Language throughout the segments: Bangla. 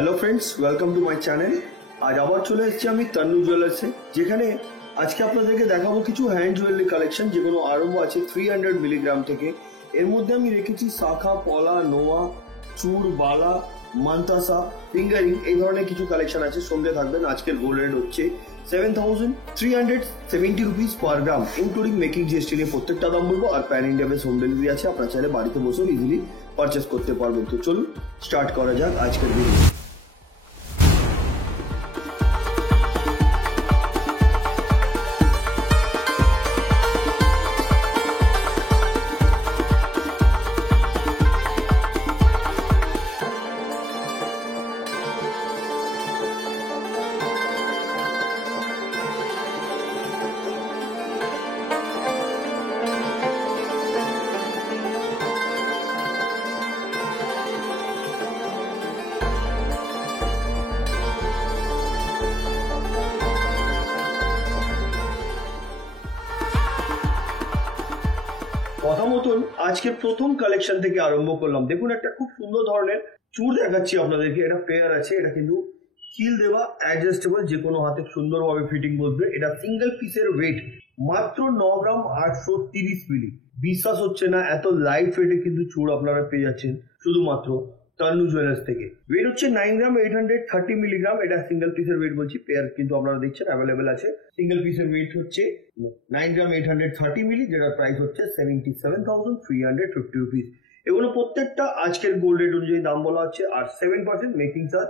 Hello friends, welcome to my channel. আজ আবার চলে এসেছি আমি তন্নু জুয়েলার্সে, যেখানে আজকে আপনাদেরকে দেখাবো কিছু হ্যান্ড জুয়েলারি কালেকশন, যেগুলো আরম্ভ আছে 300 মিলিগ্রাম থেকে। এর মধ্যে আমি রেখেছি শাখা, পলা, নোয়া, চূড়, বালা, মান্তাসা, ফিঙ্গারিং, এই ধরনের কিছু কালেকশন আছে। সঙ্গে থাকবেন। আজকের গোল্ড রেট হচ্ছে 7,370 rupees per gram, including making GST নিয়ে প্রত্যেকটা দাম বলবো। আর pan India base home delivery আছে, আপনার চাইলে বাড়িতে বসেও ইজিলি পারচেস করতে পারবেন। তো চলুন স্টার্ট করা যাক আজকের ভিডিও। কথা মতন আজকে প্রথম কালেকশন থেকে আরম্ভ করলাম। দেখুন, একটা খুব সুন্দর ধরনের চূড় দেখাচ্ছি আপনাদেরকে। এটা পেয়ার আছে, এটা কিন্তু খিল দেওয়া, অ্যাডজাস্টেবল, যে কোনো হাতে সুন্দরভাবে ফিটিং বসবে। এটা সিঙ্গেল পিসের ওয়েট মাত্র 9 গ্রাম 830 মিলি। বিশ্বাস হচ্ছে না, এত লাইট ওয়েটে কিন্তু চূড় আপনারা পেয়ে যাচ্ছেন শুধুমাত্র তন্নু জুয়েলার্স থেকে। ওয়েট হচ্ছে 9 গ্রাম 830 মিলিগ্রাম। এটা সিঙ্গেল পিসের ওয়েট বলছি, পেয়ার কিন্তু আপনারা দেখছেন অ্যাভেলেবেল আছে। সিঙ্গেল পিসের ওয়েট হচ্ছে 9 গ্রাম 830 মিলি, যেটার প্রাইস হচ্ছে 77,350 রুপিস। এগুলো প্রত্যেকটা আজকের গোল্ড রেট অনুযায়ী দাম বলা হচ্ছে, আর 7% মেকিং চার্জ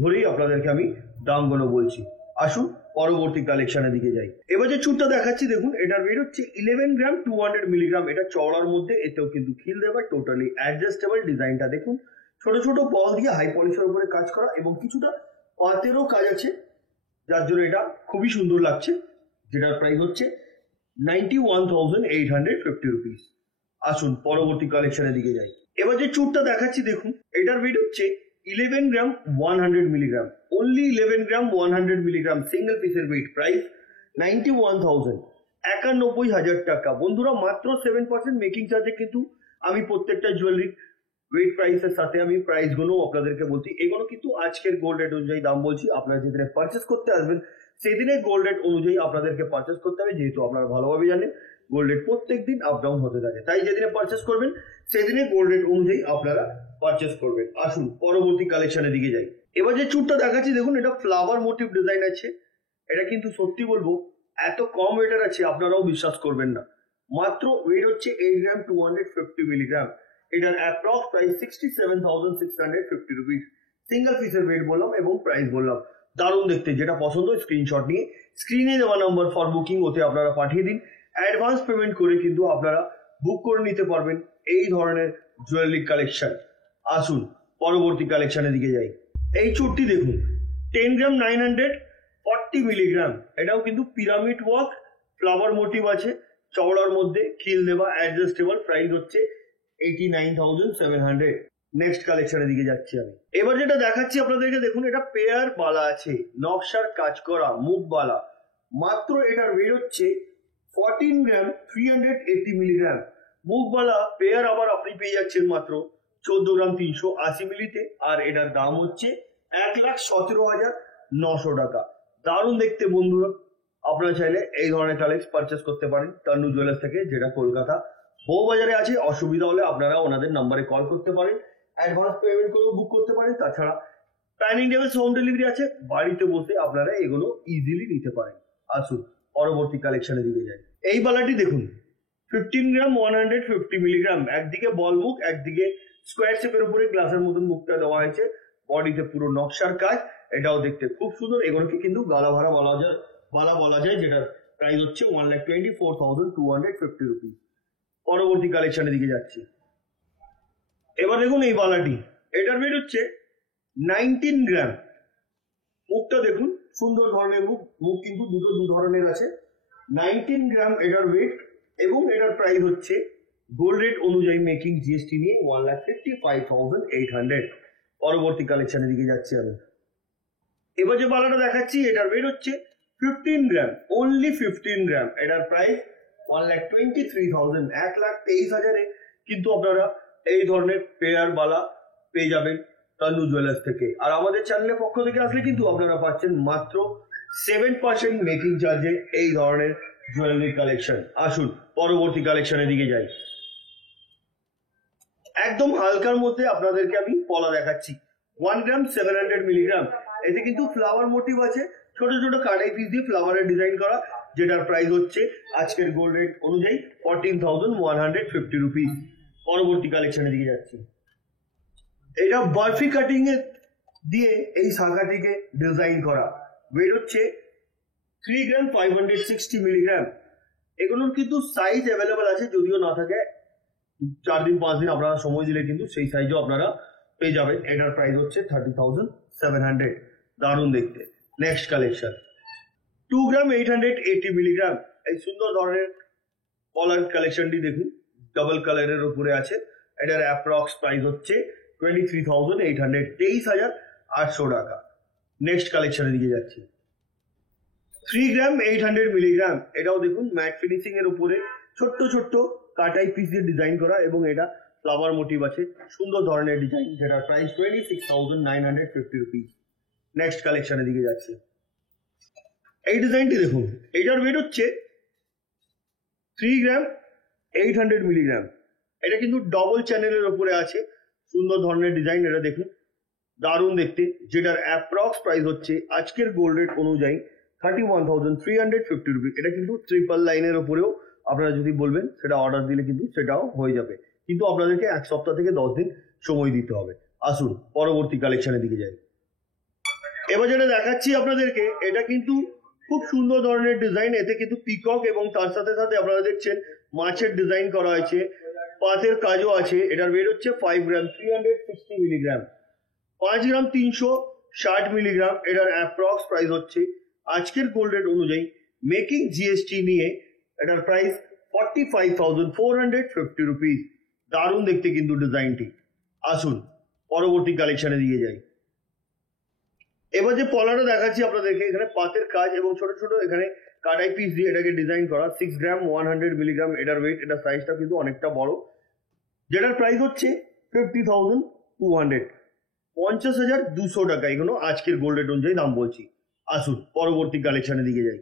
ধরেই আপনাদেরকে আমি দামগুলো বলছি। আসুন পরবর্তী কালেকশনের দিকে যাই। এবার যে চূড়টা দেখাচ্ছি, দেখুন এটার ওয়েট হচ্ছে 11 গ্রাম 200 মিলিগ্রাম। এটা চওড়ার মধ্যে, এতেও কিন্তু খিল দেওয়া, টোটালি অ্যাডজাস্টেবল। ডিজাইনটা দেখুন, ছোট ছোট বল দিয়ে হাই পলিশের উপরে কাজ করা এবং কিছুটা পাতেরও কাজ আছে, যার জন্য এটা খুবই সুন্দর লাগছে। যেটার প্রাইস হচ্ছে 91,850 রুপিস। আসুন পরবর্তী কালেকশনের দিকে যাই। এবার যে চূড়টা দেখাচ্ছি, দেখুন এটার ওয়েট হচ্ছে 11 গ্রাম 100 মিলিগ্রাম। অনলি 11 গ্রাম 100 মিলিগ্রাম, সিঙ্গেল পিসের ওয়েট, প্রাইস 91,000, 91,000 টাকা। বন্ধুরা, মাত্র 7% মেকিং চার্জে কিন্তু আমি প্রত্যেকটা জুয়েলারি ওয়েট প্রাইসের সাথে আমি প্রাইস গুলো আপনাদেরকে বলছি। এগুলো কিন্তু আজকের গোল্ড রেট অনুযায়ী দাম বলছি। আপনারা যেদিনে পারচেস করতে আসবেন সেদিনের গোল্ড রেট অনুযায়ী আপনাদেরকে পারচেস করতে হবে, যেহেতু আপনারা ভালোভাবে জানেন গোল্ড রেট প্রত্যেক দিন আপ ডাউন হতে থাকে। তাই যেদিনে পারচেস করবেন সেদিনের গোল্ড রেট অনুযায়ী আপনারা পারচেস করবেন। আসুন পরবর্তী কালেকশনের দিকে যাই। এবার যে চূড়টা দেখাচ্ছি, দেখুন এটা ফ্লাওয়ার মোটিভ ডিজাইন আছে। এটা কিন্তু সত্যি বলবো, এত কম ওয়েটের আছে আপনারাও বিশ্বাস করবেন না। মাত্র ওয়েট হচ্ছে 8 গ্রাম 250 মিলিগ্রাম। এটার অ্যাপ্রক্স প্রাইস 67,650 রুপিস। সিঙ্গেল পিসের ওয়েট বললাম এবং প্রাইস বললাম। দারুণ দেখতে, যেটা পছন্দ স্ক্রিনশট নিয়ে স্ক্রিনে দেওয়া নাম্বার ফর বুকিং ওতে আপনারা পাঠিয়ে দিন। অ্যাডভান্স পেমেন্ট করে কিন্তু আপনারা বুক করে নিতে পারবেন এই ধরনের জুয়েলারি কালেকশন। আসুন পরবর্তী কালেকশনের দিকে যাই। এই চূড়টি দেখুন, 10 গ্রাম 940 মিলিগ্রাম। এটাও কিন্তু পিরামিড ওয়ার্ক, ফ্লাওয়ার মোটিভ আছে, চওড়ার মধ্যে খিল দেওয়া, অ্যাডজাস্টেবল। প্রাইস হচ্ছে 89,700। নেক্সট কালেকশনের দিকে যাচ্ছি আমি। এবার যেটা দেখাচ্ছি আপনাদেরকে, দেখুন এটা পেয়ার বালা আছে, নকশার কাজ করা মুখ বালা। মাত্র এটার ওয়েট হচ্ছে 14 গ্রাম 380 মিলিগ্রাম। মুখ বালা পেয়ার আবার আপনি পেয়ে যাচ্ছেন মাত্র 14 গ্রাম 380 মিলিতে। আর এটার দাম হচ্ছে 1,17,900 টাকা। দারুণ দেখতে বন্ধুরা, আপনারা চাইলে এই ধরনের কালেকশন পারচেস করতে পারেন তন্নু জুয়েলার্স থেকে, যেটা কলকাতা বউবাজারে আছে। অসুবিধা হলে আপনারা ওনাদের নাম্বারে কল করতে পারেন, অ্যাডভান্স পেমেন্ট করে বুক করতে পারেন। তাছাড়া pan India base home delivery আছে, বাড়িতে বসে আপনারা এগুলো ইজিলি নিতে পারেন। আসুন পরবর্তী কালেকশনের দিকে যাই। এই বালাটি দেখুন, 15 গ্রাম 150 মিলিগ্রাম। একদিকে বল মুখ, একদিকে স্কোয়ার শেপের উপরে গ্লাসের মতন মুখটা দেওয়া হয়েছে। বডিতে পুরো নকশার কাজ, এটাও দেখতে খুব সুন্দর। এগুলোকে কিন্তু বালা বলা যায়, যেটার প্রাইস হচ্ছে 1,24,250 রুপিস। পরবর্তী কালেকশনের দিকে যাচ্ছি। এবার দেখুন এই বালাটি, এটার ওয়েট হচ্ছে 19 গ্রাম। মুখটা দেখুন, সুন্দর ধরনের মুখ কিন্তু দু ধরনের আছে। 19 গ্রাম এটার ওয়েট এবং এটার প্রাইস হচ্ছে গোল্ড রেট অনুযায়ী মেকিং জিএসটি নিয়ে 1,55,800। পরবর্তী কালেকশনের দিকে যাচ্ছি আমি। এবার যে বালাটা দেখাচ্ছি, এটার ওয়েট হচ্ছে 15 গ্রাম, অনলি 15 গ্রাম। এটার প্রাইস 1,23,000, 1,23,000 কিন্তু আপনারা এই ধরনের পেয়ার বালা পেয়ে যাবেন তন্নু জুয়েলার্স থেকে। আর আমাদের চ্যানেলের পক্ষ থেকে আসলে কিন্তু আপনারা পাচ্ছেন মাত্র 7% মেকিং চার্জে এই ধরনের জুয়েলারি কালেকশন। আসুন পরবর্তী কালেকশনের দিকে যাই। একদম হালকার মধ্যে আপনাদেরকে আমি পলা দেখাচ্ছি। 1 গ্রাম 700 মিলিগ্রাম। এতে কিন্তু ফ্লাওয়ার মোটিভ আছে, ছোট ছোট কাটাই পিস দিয়ে ফ্লাওয়ারের ডিজাইন করা, যেটার প্রাইস হচ্ছে আজকের গোল্ড রেট অনুযায়ী 14,150 রুপিস। পরবর্তী কালেকশনের দিকে যাচ্ছি। এটা বার্ফি কাটিং এ দিয়ে এই শাখাটিকে ডিজাইন করা। ওয়েট হচ্ছে 3 গ্রাম 560 মিলিগ্রাম। এগুলোর কিন্তু সাইজ অ্যাভেলেবেল আছে, যদিও না থাকে 4 দিন 5 দিন আপনারা সময় দিলে কিন্তু সেই সাইজও আপনারা পেয়ে যাবেন। এটার প্রাইস হচ্ছে 30,700। দারুণ দেখতে। নেক্সট কালেকশন 2 গ্রাম 880 মিলিগ্রাম। এই সুন্দর ধরনের কলার কালেকশনটি দেখুন, ডাবল কালারের উপরে আছে। এটার অ্যাপ্রক্স প্রাইস হচ্ছে 23,800, 23,800 টাকা। নেক্সট কালেকশনের দিকে যাচ্ছি। 3 গ্রাম 800 মিলিগ্রাম। এটাও দেখুন ম্যাট ফিনিশিং এর উপরে ছোট্ট ছোট্ট কাটাই পিস দিয়ে ডিজাইন করা, এবং এটা ফ্লাওয়ার মোটিভ আছে, সুন্দর ধরনের ডিজাইন, যেটার প্রাইস 26,950 রুপিস। নেক্সট কালেকশনের দিকে যাচ্ছি। এই ডিজাইনটি দেখুন, এটার ওয়েট হচ্ছে 3 গ্রাম 800 মিলিগ্রাম। এটা কিন্তু ডবল চ্যানেলের উপরে আছে, সুন্দর ধরনের ডিজাইন। এটা দেখুন দারুণ দেখতে, যেটার অ্যাপ্রক্স প্রাইস হচ্ছে আজকের গোল্ড রেট অনুযায়ী 31,350 রুপিস। এটা কিন্তু ট্রিপল লাইনের উপরেও আপনারা যদি বলবেন সেটা অর্ডার দিলে কিন্তু সেটাও হয়ে যাবে, কিন্তু আপনাদেরকে 1 সপ্তাহ থেকে 10 দিন সময় দিতে হবে। আসুন পরবর্তী কালেকশনের দিকে যাই। এবার যেটা দেখাচ্ছি আপনাদেরকে, এটা কিন্তু খুব সুন্দর ধরনের ডিজাইন। এতে কিন্তু পিকক এবং তার সাথে সাথে আপনারা দেখছেন মাছের ডিজাইন করা আছে, পাতের কাজও আছে। এটার ওয়েট হচ্ছে 5 গ্রাম 360 মিলিগ্রাম। 5 গ্রাম 360 মিলিগ্রাম। এটার অ্যাপ্রক্স প্রাইস হচ্ছে আজকের গোল্ড রেট অনুযায়ী মেকিং জিএসটি নিয়ে এটার প্রাইস 45,450 রুপিস। দারুণ দেখতে কিন্তু ডিজাইনটি। আসুন পরবর্তী কালেকশনে দিয়ে যাই। এবার যে পলাটা দেখাচ্ছি আপনাদেরকে, এখানে পাতের কাজ এবং ছোট ছোট এখানে কাটাই পিস দিয়ে এটাকে ডিজাইন করা। 6 গ্রাম 100 মিলিগ্রাম এটার ওয়েট। এটার সাইজটা কিন্তু অনেকটা বড়, যেটার প্রাইস হচ্ছে 50,200, 50,200 টাকা। এগুলো আজকের গোল্ড রেট অনুযায়ী দাম বলছি। আসুন পরবর্তী কালেকশনের দিকে যাই।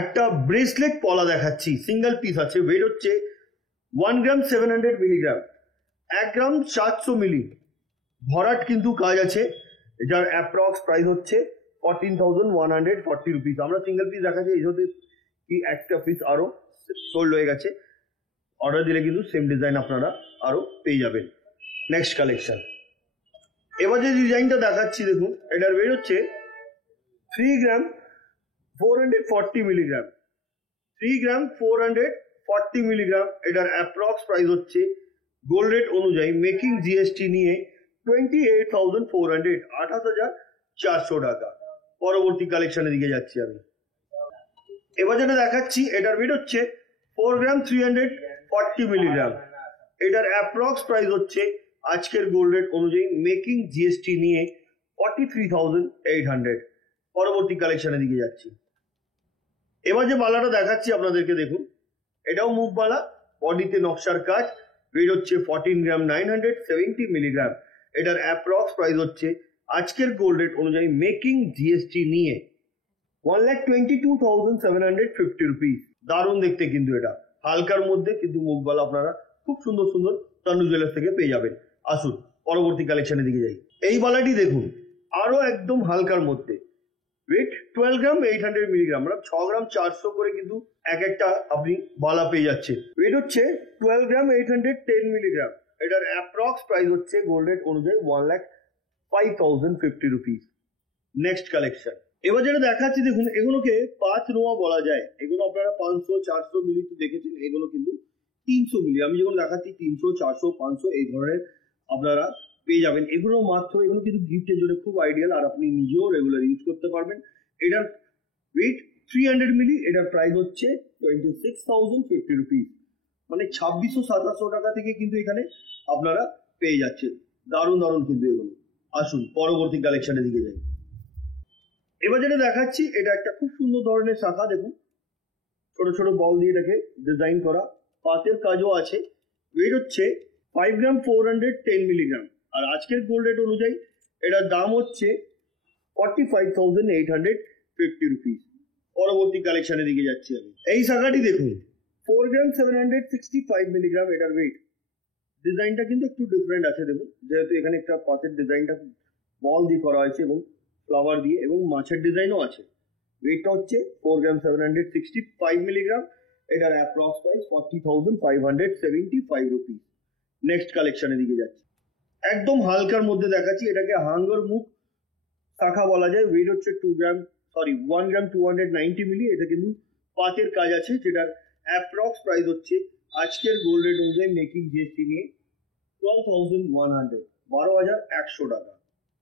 একটা ব্রেসলেট পলা দেখাচ্ছি, সিঙ্গেল পিস আছে। ওয়েট হচ্ছে 1 গ্রাম 700 মিলিগ্রাম। 1 গ্রাম 700 মিলি ভরাট কিন্তু কাজ আছে। এটার অ্যাপ্রক্স প্রাইস হচ্ছে 14,140 রুপিস। আমরা সিঙ্গেল পিস দেখাচ্ছি, এই সাথে কি একটা পিস আরো সোল্ড হয়ে গেছে। অর্ডার দিলে কিন্তু সেম ডিজাইন আপনারা আরো পেয়ে যাবেন। Next collection. এবার যে ডিজাইনটা দেখাচ্ছি দেখুন, এটার ওয়েট হচ্ছে 3 গ্রাম 440 মিলিগ্রাম। 3 গ্রাম 440 মিলিগ্রাম। এটার অ্যাপ্রক্স প্রাইস হচ্ছে গোল্ড রেট অনুযায়ী মেকিং জিএসটি নিয়ে 28,400, 28,400 টাকা। পরবর্তী কালেকশনের দিকে যাচ্ছি আমি। এবার যেটা দেখাচ্ছি, এটার ওয়েট হচ্ছে 4 গ্রাম 340 মিলিগ্রাম। এটার অ্যাপ্রক্স প্রাইস হচ্ছে আজকের গোল্ড রেট অনুযায়ী মেকিং জিএসটি নিয়ে 43,800। পরবর্তী কালেকশনের দিকে যাচ্ছি। এবার যে বালাটা দেখাচ্ছি আপনাদেরকে দেখুন, এটাও মুখ বালা, বডিতে নকশার কাজ। ওয়েট হচ্ছে 14 গ্রাম 970 মিলিগ্রাম। এটার অ্যাপ্রক্স প্রাইস হচ্ছে আজকের গোল্ড রেট অনুযায়ী মেকিং জিএসটি নিয়ে 1,22,750 রুপিস। দারুণ দেখতে কিন্তু এটা, হালকার মধ্যে কিন্তু মুখবালা আপনারা খুব সুন্দর সুন্দর তন্নু জুয়েলার্স থেকে পেয়ে যাবেন। আসুন পরবর্তী কালেকশনের দিকে যাই। এই বালাটি দেখুন, আরো একদম হালকার মধ্যে। ওয়েট 12 গ্রাম 800 মিলিগ্রাম। মানে 6 গ্রাম 400 করে কিন্তু এক একটা আপনি বালা পেয়ে যাচ্ছে। ওয়েট হচ্ছে 12 গ্রাম 810 মিলিগ্রাম। এটার অ্যাপ্রক্স প্রাইস হচ্ছে গোল্ড রেট অনুযায়ী 1,05,050 রুপিস। Next collection. এবার যেটা দেখাচ্ছি দেখুন, এগুলোকে 5 নোয়া বলা যায়। এগুলো আপনারা 500 400 মিলি তো দেখেছেন, এগুলো কিন্তু 300 মিলি। আমি যখন দেখাচ্ছি 300 400 500 এই ধরনের আপনারা পেয়ে যাবেন। এগুলো মাত্র, এগুলো কিন্তু গিফটের জন্য খুব আইডিয়াল, আর আপনি নিজেও রেগুলার ইউজ করতে পারবেন। এটার ওয়েট 300 মিলি। এটার প্রাইস হচ্ছে 26,050 রুপিস। মানে 2600-2700 টাকা থেকে কিন্তু এখানে আপনারা পেয়ে যাচ্ছেন। দারুণ দারুণ কিন্তু এগুলো। আসুন পরবর্তী কালেকশনের দিকে যাই। এবার যেটা দেখাচ্ছি, এটা একটা খুব সুন্দর ধরনের শাখা। দেখুন ছোট ছোট বল দিয়ে এটাকে ডিজাইন করা, পাতের কাজও আছে। ওয়েট হচ্ছে 5 গ্রাম 410 মিলিগ্রাম। আর আজকের গোল্ড রেট অনুযায়ী এটার দাম হচ্ছে 45,850 রুপিস। পরবর্তী কালেকশনের দিকে যাচ্ছি আমি। এই শাখাটি দেখুন 4 গ্রাম 765 মিলিগ্রাম এটার ওয়েট। ডিজাইনটা কিন্তু একটু ডিফারেন্ট আছে দেখুন, যেহেতু এখানে একটা পাতের ডিজাইনটা বল দিয়ে করা হয়েছে এবং ফ্লাওয়ার দিয়ে এবং মাছের ডিজাইনও আছে। ওয়েটটা হচ্ছে 4 গ্রাম 765 মিলিগ্রাম। এটার অ্যাপ্রক্স প্রাইস 40,575 রুপিস। নেক্সট কালেকশনের দিকে যাচ্ছি। একদম হালকার মধ্যে দেখাচ্ছি, এটাকে হাঙ্গার মুখ শাখা বলা যায়। ওয়েট হচ্ছে 1 গ্রাম 290 মিলি। এটা কিন্তু পাতের কাজ আছে, যেটার অ্যাপ্রক্স প্রাইস হচ্ছে আজকের গোল্ড রেট অনুযায়ী মেকিং জিএসটি নিয়ে 12,100, 12,100 টাকা।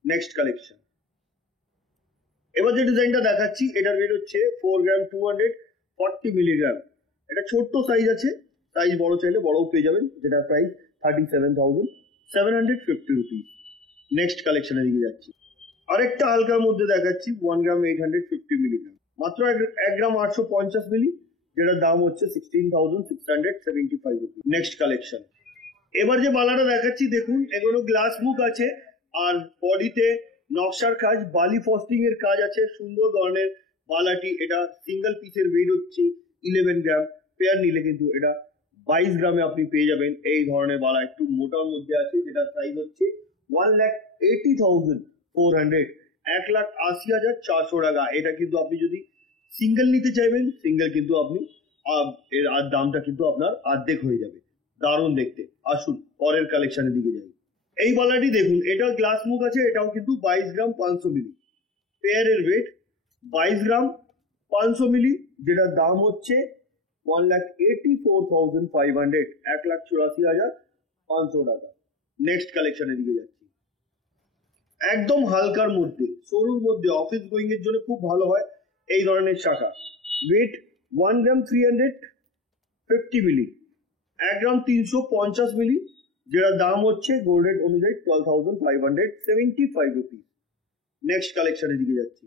Next collection. এবার যে ডিজাইনটা দেখাচ্ছি এটার ওয়েট হচ্ছে 4 গ্রাম 240 মিলিগ্রাম। এটা ছোট্ট সাইজ আছে, সাইজ বড় চাইলে বড়ও পেয়ে যাবেন, যেটা প্রাইস 37,750 রুপিস। নেক্সট কালেকশনের দিকে যাচ্ছি। আরেকটা হালকার মধ্যে দেখাচ্ছি 1 গ্রাম 850 মিলিগ্রাম, মাত্র 1 গ্রাম 850 মিলি, যেটার দাম হচ্ছে 16,675 রুপিস। Next collection. এবার যে বালাটা দেখাচ্ছি দেখুন, এগুলো গ্লাস মুখ আছে আর বডিতে নকশার কাজ, বালি ফস্টিং এর কাজ আছে। সুন্দর ধরনের বালাটি। এটা সিঙ্গেল পিসের ওয়েট হচ্ছে 11 গ্রাম। পেয়ার নিলে কিন্তু এটা 22 গ্রামে আপনি পেয়ে যাবেন। এই ধরনের বালা একটু মোটার মধ্যে আছে, যেটা প্রাইস হচ্ছে 1,80,400, 1,80,400 টাকা। এটা কিন্তু আপনি যদি সিঙ্গেল নিতে চাইবেন, সিঙ্গেল কিন্তু আপনি এর দামটা কিন্তু আপনার অর্ধেক হয়ে যাবে। দারুণ দেখতে। আসুন পরের কালেকশনের দিকে যাই। এই বালাটি দেখুন, এটা গ্লাস মুখ আছে, এটাও কিন্তু 22 গ্রাম 500 মিলি। পেয়ারের ওয়েট 22 গ্রাম 500 মিলি, যেটার দাম হচ্ছে 1,84,500, 1,84,500 টাকা। নেক্সট কালেকশনের দিকে যাচ্ছি। একদম হালকার মধ্যে, সরুর মধ্যে, অফিস গোয়িং এর জন্য খুব ভালো হয় এই ধরনের শাখা। ওয়েট 1 গ্রাম 350 মিলি, 1 গ্রাম 350 মিলি, যেটার দাম হচ্ছে গোল্ড রেট অনুযায়ী 12,575 রুপিস। নেক্সট কালেকশনের দিকে যাচ্ছি।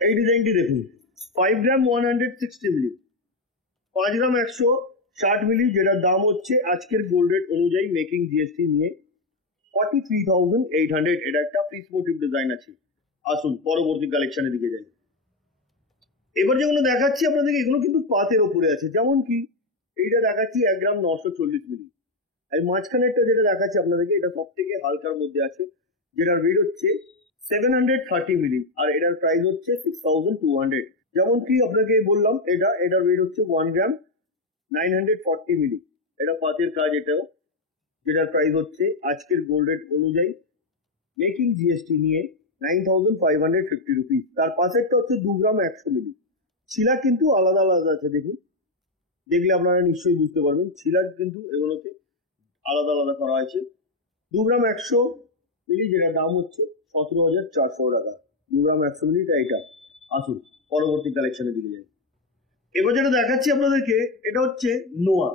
এই ডিজাইনটি দেখুন 5 গ্রাম 160 মিলি, 5 গ্রাম 160 মিলি, যেটার দাম হচ্ছে আজকের গোল্ড রেট অনুযায়ী মেকিং জিএসটি নিয়ে 43,800। এটা একটা পিস মোটিভ ডিজাইন আছে। আসুন পরবর্তী কালেকশনের দিকে যাই। এবার যেগুলো দেখাচ্ছি আপনাদেরকে, এগুলো কিন্তু পাতের ওপরে আছে। যেমন কি এইটা দেখাচ্ছি 1 গ্রাম 940 মিলি। আর মাঝখানেরটা যেটা দেখাচ্ছি আপনাদেরকে, এটা সব থেকে হালকার মধ্যে আছে, যেটার ওয়েট হচ্ছে 730 মিলি, আর এটার প্রাইস হচ্ছে 6,200। যেমন কি আপনাকে বললাম, এটার ওয়েট হচ্ছে 1 গ্রাম 940 মিলি। এটা পাতের কাজ এটাও, যেটার প্রাইস হচ্ছে আজকের গোল্ড রেট অনুযায়ী মেকিং জিএসটি নিয়ে 9,550 রুপিস। তার পাশেরটা হচ্ছে 2 গ্রাম 100 মিলি। ছিলা কিন্তু আলাদা আলাদা আছে, দেখুন, দেখলে আপনারা নিশ্চয়ই বুঝতে পারবেন। ছিলা কিন্তু এগুলোতে আলাদা আলাদা করা হয়েছে। 2 গ্রাম 100 মিলি, যেটা দাম হচ্ছে 17,400 টাকা। 2 গ্রাম 100 মিলিটা এটা। আসুন পরবর্তী কালেকশনের দিকে যাই। এবার যেটা দেখাচ্ছি আপনাদেরকে, এটা হচ্ছে নোয়া।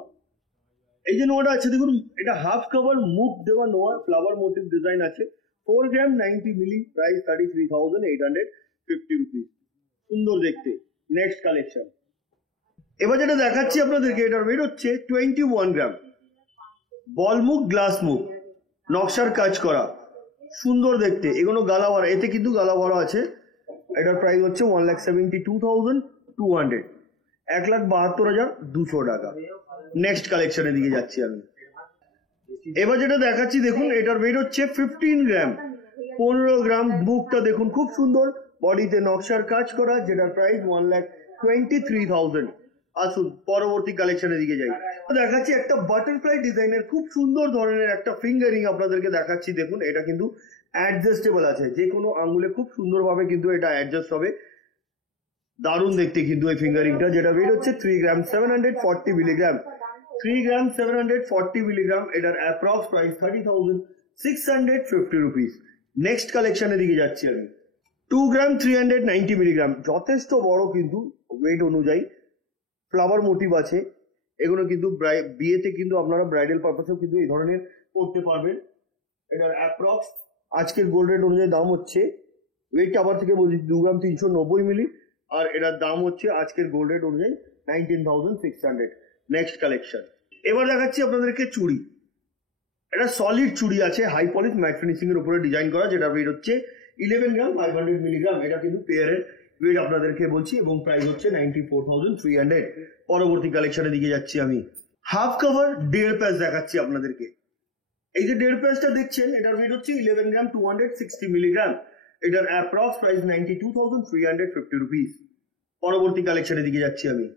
এই যে নোয়াটা আছে দেখুন, এটা হাফ কভার মুখ দেওয়া নোয়া, ফ্লাওয়ার মোটিভ ডিজাইন আছে। 4 গ্রাম 90 মিলি, প্রাইস 33,850 রুপিস। সুন্দর দেখতে। Next collection. এবার যেটা দেখাচ্ছি আপনাদেরকে, এটার ওয়েট হচ্ছে 21 গ্রাম। বল মুখ, গ্লাস মুখ, নকশার কাজ করা, সুন্দর দেখতে। এগুলো গালা ভরা, এতে কিন্তু গালা ভরা আছে। এটার প্রাইস হচ্ছে 1,72,200, 1,72,200 টাকা। নেক্সট কালেকশনের দিকে যাচ্ছি আমি। এবার যেটা দেখাচ্ছি দেখুন, এটার ওয়েট হচ্ছে 15 গ্রাম, 15 গ্রাম। বুকটা দেখুন খুব সুন্দর, বডিতে নকশার কাজ করা, যেটার প্রাইস 1,23,000। আসুন পরবর্তী কালেকশনের দিকে যাই। দেখাচ্ছি একটা বাটারফ্লাই ডিজাইনের খুব সুন্দর ধরনের একটা ফিঙ্গারিং আপনাদেরকে দেখাচ্ছি। দেখুন, এটা কিন্তু অ্যাডজাস্টেবল আছে, যে কোনো আঙ্গুলে খুব সুন্দরভাবে কিন্তু এটা অ্যাডজাস্ট হবে। দারুণ দেখতে কিন্তু এই ফিঙ্গারিংটা, যেটা ওয়েট হচ্ছে 3 গ্রাম 740 মিলিগ্রাম, 3 গ্রাম 740 মিলিগ্রাম। এটার অ্যাপ্রক্স প্রাইস 30,650 রুপিস। নেক্সট কালেকশনের দিকে যাচ্ছি আমি। 2 গ্রাম 390 মিলিগ্রাম, যথেষ্ট বড় কিন্তু ওয়েট অনুযায়ী। ফ্লাওয়ার মোটিভ আছে। এগুলো কিন্তু বিয়েতে কিন্তু আপনারা ব্রাইডাল পারপাসেও কিন্তু এই ধরনের করতে পারবেন। এটার অ্যাপ্রক্স আজকের গোল্ড রেট অনুযায়ী দাম হচ্ছে, ওয়েটটা আবার থেকে বলছি, 2 গ্রাম 390 মিলি, আর এটার দাম হচ্ছে আজকের গোল্ড রেট অনুযায়ী 19,600। Next collection. এবার দেখাচ্ছি আপনাদেরকে চুড়ি। এটা সলিড চুড়ি আছে, হাই পলিশ ম্যাট ফিনিশিং এর উপরে ডিজাইন করা, যেটা ওয়েট হচ্ছে 11 গ্রাম 500 মিলিগ্রাম। এটা কিন্তু পেয়ারের ওয়েট আপনাদেরকে বলছি, এবং প্রাইস হচ্ছে 94,300। পরবর্তী কালেকশনের দিকে যাচ্ছি আমি। হাফ কভার ডেয়ার প্যাচ দেখাচ্ছি আপনাদেরকে। এই যে ডেয়ার প্যাচটা দেখছেন, এটার ওয়েট হচ্ছে 11 গ্রাম 260 মিলিগ্রাম। এটার অ্যাপ্রক্স প্রাইস 92,350 রুপিস। পরবর্তী কালেকশনের দিকে যাচ্ছি আমি।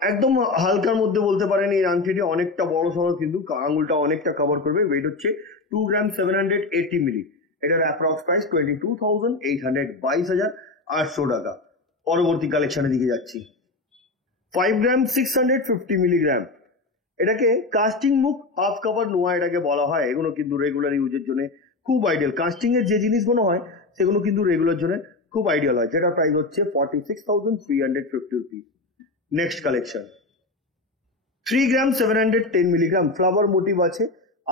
একদম হালকার মধ্যে বলতে পারেন, এই আংটিটি অনেকটা বড় সড়ো, কিন্তু আঙুলটা অনেকটা কভার করবে। ওয়েট হচ্ছে 2 গ্রাম 780 মিলি। এটার অ্যাপ্রক্স প্রাইস 22,800, 22,800 টাকা। পরবর্তী কালেকশনের দিকে যাচ্ছি। 5 গ্রাম 650 মিলিগ্রাম। এটাকে কাস্টিং মুখ হাফ কভার নোয়া এটাকে বলা হয়। এগুলো কিন্তু রেগুলার ইউজের জন্য খুব আইডিয়াল। কাস্টিং এর যে জিনিসগুলো হয় সেগুলো কিন্তু রেগুলার জন্য খুব আইডিয়াল হয়, যেটা প্রাইস হচ্ছে 46,350 রুপিস। নেক্সট কালেকশন 3 গ্রাম 710 মিলিগ্রাম। ফ্লাওয়ার মোটিভ আছে,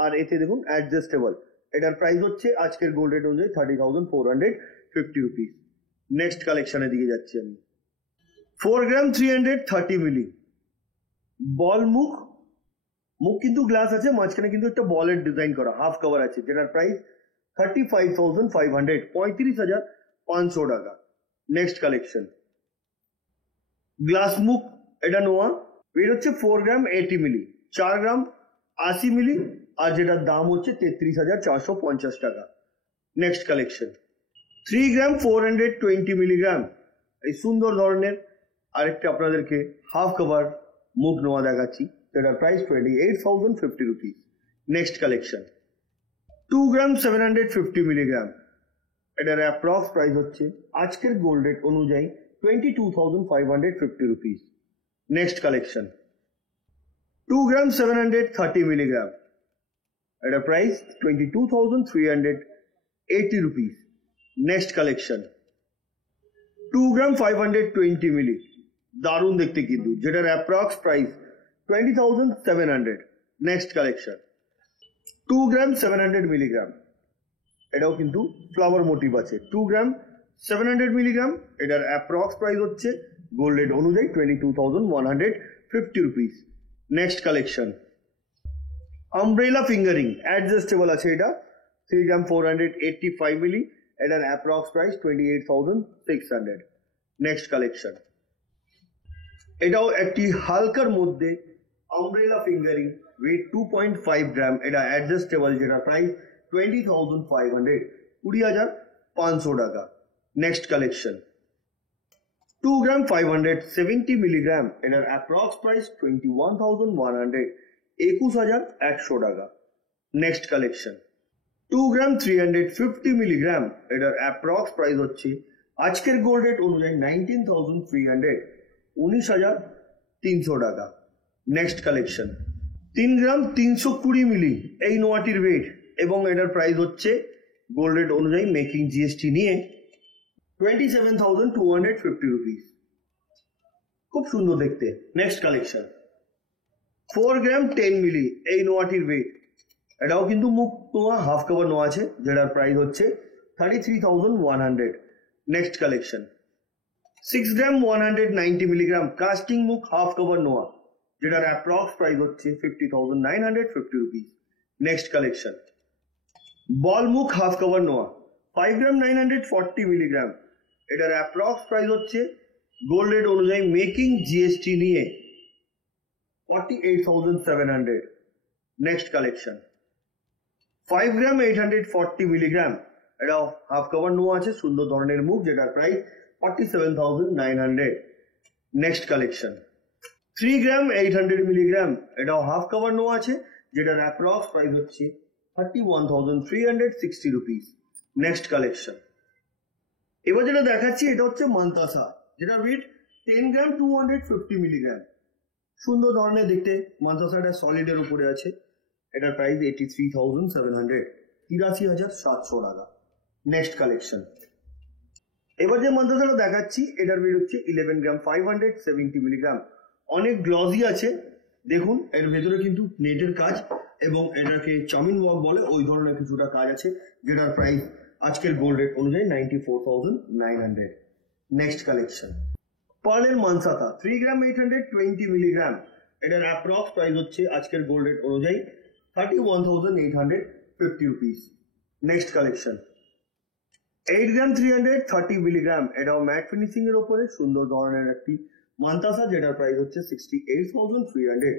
আর এতে দেখুন অ্যাডজাস্টেবল। এটার প্রাইস হচ্ছে আজকের গোল্ড রেট অনুযায়ী 30,450 রুপিস। নেক্সট কালেকশনের দিকে যাচ্ছি আমি। 4 গ্রাম 330 মিলি। বল মুখ কিন্তু গ্লাস আছে, মাঝখানে কিন্তু একটা বলের ডিজাইন করা, হাফ কভার আছে, যেটার প্রাইস 35,500, 35,500 টাকা। নেক্সট কালেকশন গ্লাস মুখ, এটা নোয়া। ওয়েট হচ্ছে 4 গ্রাম 80 মিলি, 4 গ্রাম 80 মিলি, আর যেটার দাম হচ্ছে 33,450 টাকা। নেক্সট কালেকশন 3 গ্রাম 420 মিলিগ্রাম। এই সুন্দর ধরনের আরেকটা আপনাদেরকে হাফ কভার মুখ নোয়া দেখাচ্ছি, যেটার প্রাইস 28,050 রুপিস। নেক্সট কালেকশন 2 গ্রাম 750 মিলিগ্রাম। এটার অ্যাপ্রক্স প্রাইস হচ্ছে আজকের গোল্ড রেট অনুযায়ী 22,550 রুপিস। নেক্সট কালেকশন 2 গ্রাম 730 মিলিগ্রাম। এটার প্রাইস 22,380 রুপিস। নেক্সট কালেকশন 2 গ্রাম 520 মিলি। দারুণ দেখতে কিন্তু, যেটার অ্যাপ্রক্স প্রাইস 20,700। নেক্সট কালেকশন 2 গ্রাম 700 মিলিগ্রাম। এটাও কিন্তু ফ্লাওয়ার মোটিভ আছে। 2 গ্রাম 700 মিলিগ্রাম। এটার অ্যাপ্রক্স প্রাইস হচ্ছে গোল্ড রেট অনুযায়ী 22,150 rupees. Next collection umbrella fingering, adjustable আছে। এটা 3 গ্রাম 485 মিলি। এটার অ্যাপ্রক্স প্রাইস 28,600। নেক্সট কালেকশন এটাও একটি হালকার মধ্যে আমব্রেলা ফিঙ্গারিং, ওয়েট 2.5 গ্রাম। এটা অ্যাডজাস্টেবল, যেটা প্রাইস 20,500, 20,500 টাকা। নেক্সট কালেকশন 2 গ্রাম 570 মিলিগ্রাম। এটার অ্যাপ্রক্স প্রাইস 21,100, 21,100 টাকা। নেক্সট কালেকশন 2 গ্রাম 350 মিলিগ্রাম। এটার অ্যাপ্রক্স প্রাইস হচ্ছে আজকের গোল্ড রেট অনুযায়ী 19,300, 19,300 টাকা। নেক্সট কালেকশন 3 গ্রাম 320 মিলি এই নোয়াটির ওয়েট, এবং এটার প্রাইস হচ্ছে গোল্ড রেট অনুযায়ী মেকিং জিএসটি নিয়ে 27,250 রুপিস। খুব সুন্দর দেখতে। নেক্সট কালেকশন 4 গ্রাম 10 মিলি এই নোয়াটির ওয়েট। এটাও কিন্তু মুখ নোয়া, হাফ কভার নোয়া আছে, যেটার প্রাইস হচ্ছে 33,100। নেক্সট কালেকশন 6 গ্রাম 190 মিলিগ্রাম কাস্টিং মুখ হাফ কভার নোয়া, যেটার অ্যাপ্রক্স প্রাইস হচ্ছে 50,950 রুপিস। নেক্সট কালেকশন বল মুখ হাফ কভার নোয়া, 5 গ্রাম 940 মিলিগ্রাম। এটার অ্যাপ্রক্স প্রাইস হচ্ছে গোল্ড রেট অনুযায়ী মেকিং জিএসটি নিয়ে 48,700। নেক্সট কালেকশন 5 গ্রাম 840 মিলিগ্রাম। এটাও হাফ কভার নোয়া আছে, সুন্দর ধরনের মুখ, যেটার প্রাইস 47,900। নেক্সট কালেকশন 3 গ্রাম 800 মিলিগ্রাম। এটাও হাফ কভার নোয়া আছে, যেটার অ্যাপ্রক্স প্রাইস হচ্ছে 31,360 রুপিস। নেক্সট কালেকশন এবার যেটা দেখাচ্ছি, এটা হচ্ছে মান্তাসা, যেটা ওয়েট 10 গ্রাম 250 মিলিগ্রাম। সুন্দর ধরনের দেখতে মান্তাসাটা সলিডের উপরে আছে। এটার প্রাইস 83,700, 83,700 টাকা। নেক্সট কালেকশন এবার যে মান্তাসাটা দেখাচ্ছি, এটার ওয়েট হচ্ছে 11 গ্রাম 570 মিলিগ্রাম। অনেক গ্লজি আছে, দেখুন এর ভেতরে কিন্তু নেটের কাজ, এবং এটাকে চাউমিন ওয়ার্ক বলে, ওই ধরনের কিছুটা কাজ আছে, যেটার প্রাইস আজকের গোল্ড রেট অনুযায়ী 94,900। নেক্সট কালেকশন পার্লের মানসাতা 3 গ্রাম 820 মিলিগ্রাম। এটার অ্যাপ্রক্স প্রাইস হচ্ছে আজকের গোল্ড রেট অনুযায়ী 31,850 rupees. Next collection, 8 gram 330 milligram, এটাও ম্যাট ফিনিশিং এর উপরে সুন্দর ধরনের একটি মান্তাসা, যেটার প্রাইস হচ্ছে 68,300,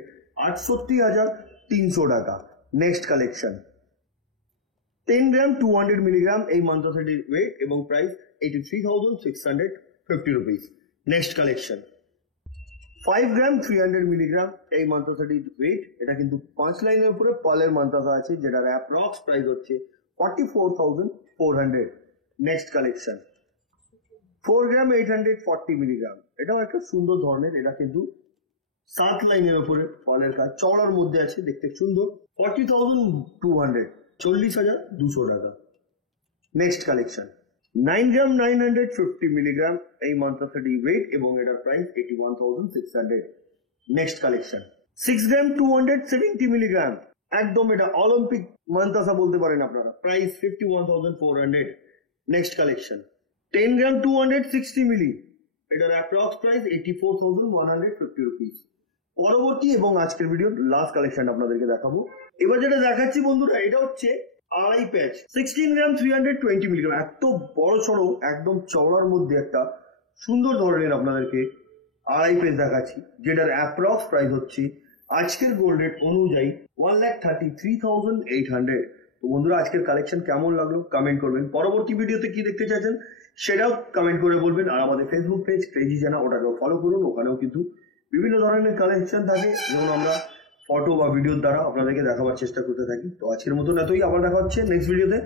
68,300 টাকা। নেক্সট কালেকশন, 10 গ্রাম 200 মিলিগ্রাম, এই মান্তাসাটির ওয়েট এবং প্রাইস 83,650 rupees. নেক্সট কালেকশন, 5 গ্রাম 300 মিলিগ্রাম, এই মান্তাসাটির ওয়েট, এটা কিন্তু 5 লাইনের উপরে পালের মান্তাসা আছে, যেটার অ্যাপ্রক্স প্রাইস হচ্ছে 44,400. নেক্সট কালেকশন, 4 গ্রাম 840 মিলিগ্রাম, এটাও একটা সুন্দর ধরনের, এটা কিন্তু 7 লাইনের উপরে ফলের কাজ, চওড়ার মধ্যে আছে, দেখতে সুন্দর, 40,200, 40,200 টাকা। নেক্সট কালেকশন, 9 গ্রাম 950 মিলিগ্রাম, এই মান্তাসাটি ওয়েট এবং এটার প্রাইস 81,600. নেক্সট কালেকশন, 6 গ্রাম 270 মিলিগ্রাম, একদম এটা অলিম্পিক মান্তাসা বলতে পারেন আপনারা, প্রাইস 51,400. নেক্সট কালেকশন, 10 গ্রাম 260 মিলি, এটার অ্যাপ্রক্স প্রাইস 84,150 রুপিস। পরবর্তী এবং আজকের ভিডিওর লাস্ট কালেকশন আপনাদেরকে দেখাবো। এবার যেটা দেখাচ্ছি বন্ধুরা, এটা হচ্ছে আড়াই প্যাচ, 16 গ্রাম 320 মিলিগ্রাম, এত বড় সড়ো একদম চওড়ার মধ্যে একটা সুন্দর ধরনের আপনাদেরকে আড়াই প্যাচ দেখাচ্ছি, যেটার অ্যাপ্রক্স প্রাইস হচ্ছে আজকের গোল্ড রেট অনুযায়ী 1,33,800। তো বন্ধুরা, আজকের কালেকশন কেমন লাগলো কমেন্ট করবেন। পরবর্তী ভিডিওতে কি দেখতে চাইছেন সেটাও কমেন্ট করে বলবেন। আর আমাদের ফেসবুক পেজ ক্রেজি জানা, ওটাকেও ফলো করুন, ওখানেও কিন্তু বিভিন্ন ধরনের কালেকশন থাকে, যেমন আমরা ফটো বা ভিডিওর দ্বারা আপনাদেরকে দেখাবার চেষ্টা করতে থাকি। তো আজকের মতন এতই, আবার দেখা হচ্ছে নেক্সট ভিডিওতে।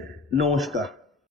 নমস্কার।